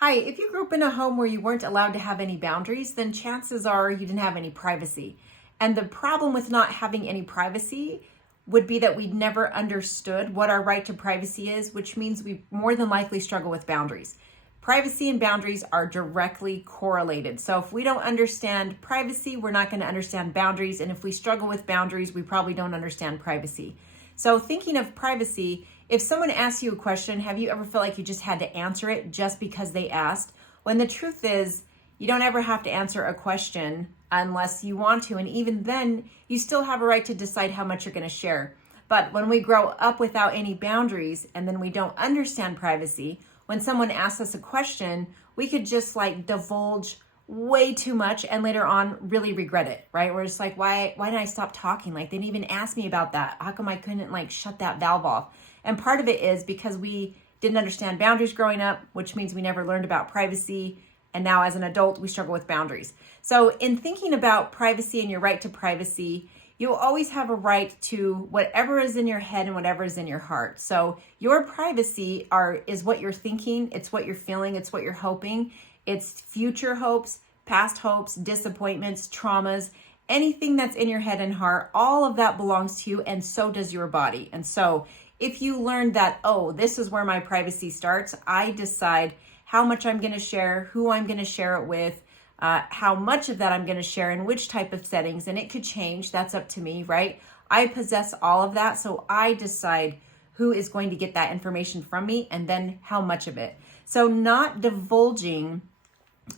Hi, if you grew up in a home where you weren't allowed to have any boundaries, then chances are you didn't have any privacy. And the problem with not having any privacy would be that we'd never understood what our right to privacy is, which means we more than likely struggle with boundaries. Privacy and boundaries are directly correlated. So if we don't understand privacy, we're not going to understand boundaries. And if we struggle with boundaries, we probably don't understand privacy. So thinking of privacy, if someone asks you a question, have you ever felt like you just had to answer it just because they asked? When the truth is, you don't ever have to answer a question unless you want to. And even then, you still have a right to decide how much you're going to share. But when we grow up without any boundaries and then we don't understand privacy, when someone asks us a question, we could just like divulge way too much and later on really regret it, right? We're just like, why did I stop talking? Like, they didn't even ask me about that. How come I couldn't like shut that valve off? And part of it is because we didn't understand boundaries growing up, which means we never learned about privacy. And now as an adult, we struggle with boundaries. So in thinking about privacy and your right to privacy, you'll always have a right to whatever is in your head and whatever is in your heart. So your privacy is what you're thinking, it's what you're feeling, it's what you're hoping. It's future hopes, past hopes, disappointments, traumas, anything that's in your head and heart, all of that belongs to you, and so does your body. And so if you learn that, oh, this is where my privacy starts, I decide how much I'm going to share, who I'm going to share it with, how much of that I'm going to share, in which type of settings, and it could change. That's up to me, right? I possess all of that, so I decide who is going to get that information from me and then how much of it. So not divulging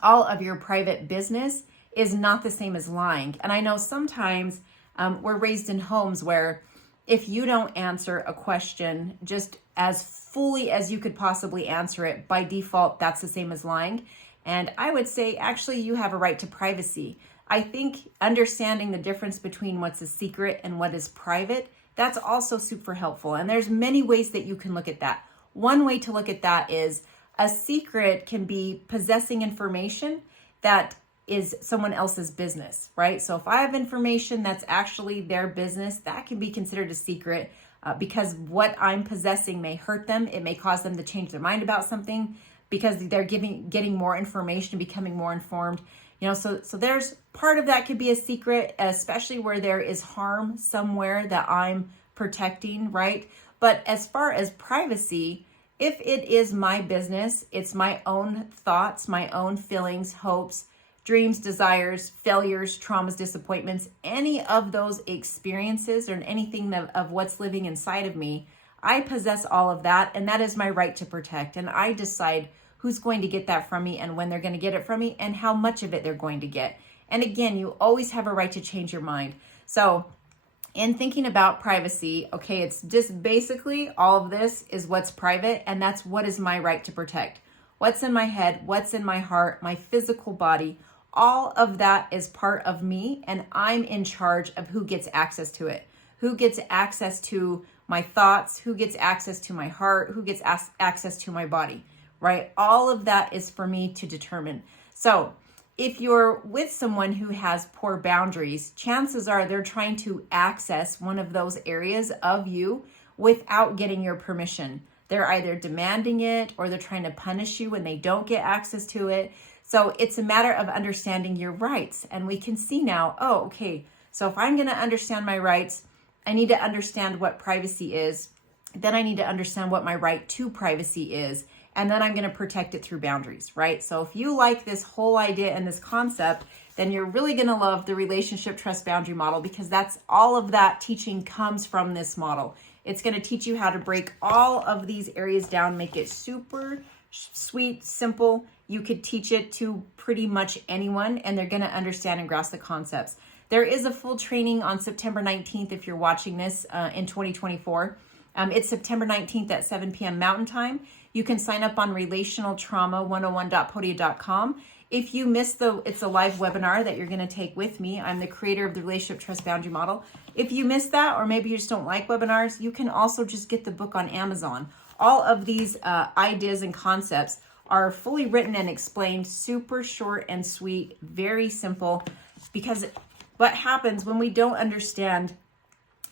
all of your private business is not the same as lying. And I know sometimes we're raised in homes where if you don't answer a question just as fully as you could possibly answer it, by default, that's the same as lying. And I would say, actually, you have a right to privacy. I think understanding the difference between what's a secret and what is private, that's also super helpful. And there's many ways that you can look at that. One way to look at that is a secret can be possessing information that is someone else's business, right? So if I have information that's actually their business, that can be considered a secret because what I'm possessing may hurt them. It may cause them to change their mind about something because they're getting more information, becoming more informed. So there's part of that could be a secret, especially where there is harm somewhere that I'm protecting, right? But as far as privacy, if it is my business, it's my own thoughts, my own feelings, hopes, dreams, desires, failures, traumas, disappointments, any of those experiences or anything of what's living inside of me, I possess all of that, and that is my right to protect. And I decide who's going to get that from me and when they're going to get it from me and how much of it they're going to get. And again, you always have a right to change your mind. So in thinking about privacy, okay, it's just basically all of this is what's private, and that's what is my right to protect. What's in my head, what's in my heart, my physical body, all of that is part of me, and I'm in charge of who gets access to it, who gets access to my thoughts, who gets access to my heart, who gets access to my body, right? All of that is for me to determine. So if you're with someone who has poor boundaries, chances are they're trying to access one of those areas of you without getting your permission. They're either demanding it or they're trying to punish you when they don't get access to it. So it's a matter of understanding your rights. And we can see now, oh, okay, so if I'm going to understand my rights, I need to understand what privacy is. Then I need to understand what my right to privacy is. And then I'm going to protect it through boundaries, right? So if you like this whole idea and this concept, then you're really going to love the relationship trust boundary model, because that's all of that teaching comes from this model. It's going to teach you how to break all of these areas down, make it super sweet, simple. You could teach it to pretty much anyone, and they're going to understand and grasp the concepts. There is a full training on September 19th if you're watching this in 2024. It's September 19th at 7 p.m. Mountain Time. You can sign up on relationaltrauma101.podia.com. If you missed it's a live webinar that you're going to take with me. I'm the creator of the Relationship Trust Boundary Model. If you missed that, or maybe you just don't like webinars, you can also just get the book on Amazon. All of these ideas and concepts are fully written and explained, super short and sweet, very simple, because what happens when we don't understand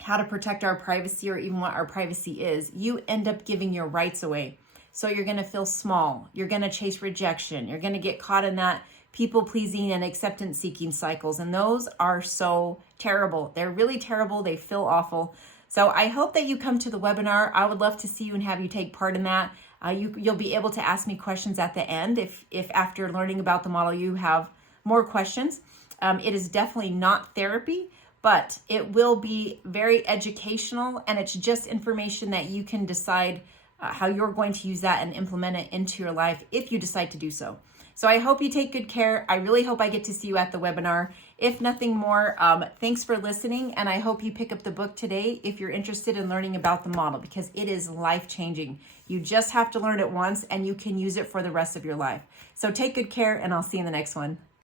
how to protect our privacy or even what our privacy is, you end up giving your rights away. So you're going to feel small. You're going to chase rejection. You're going to get caught in that people pleasing and acceptance seeking cycles. And those are so terrible. They're really terrible. They feel awful. So I hope that you come to the webinar. I would love to see you and have you take part in that. You'll be able to ask me questions at the end if after learning about the model you have more questions. It is definitely not therapy, but it will be very educational, and it's just information that you can decide how you're going to use that and implement it into your life if you decide to do so. So I hope you take good care. I really hope I get to see you at the webinar. If nothing more, thanks for listening, and I hope you pick up the book today if you're interested in learning about the model, because it is life-changing. You just have to learn it once, and you can use it for the rest of your life. So take good care, and I'll see you in the next one.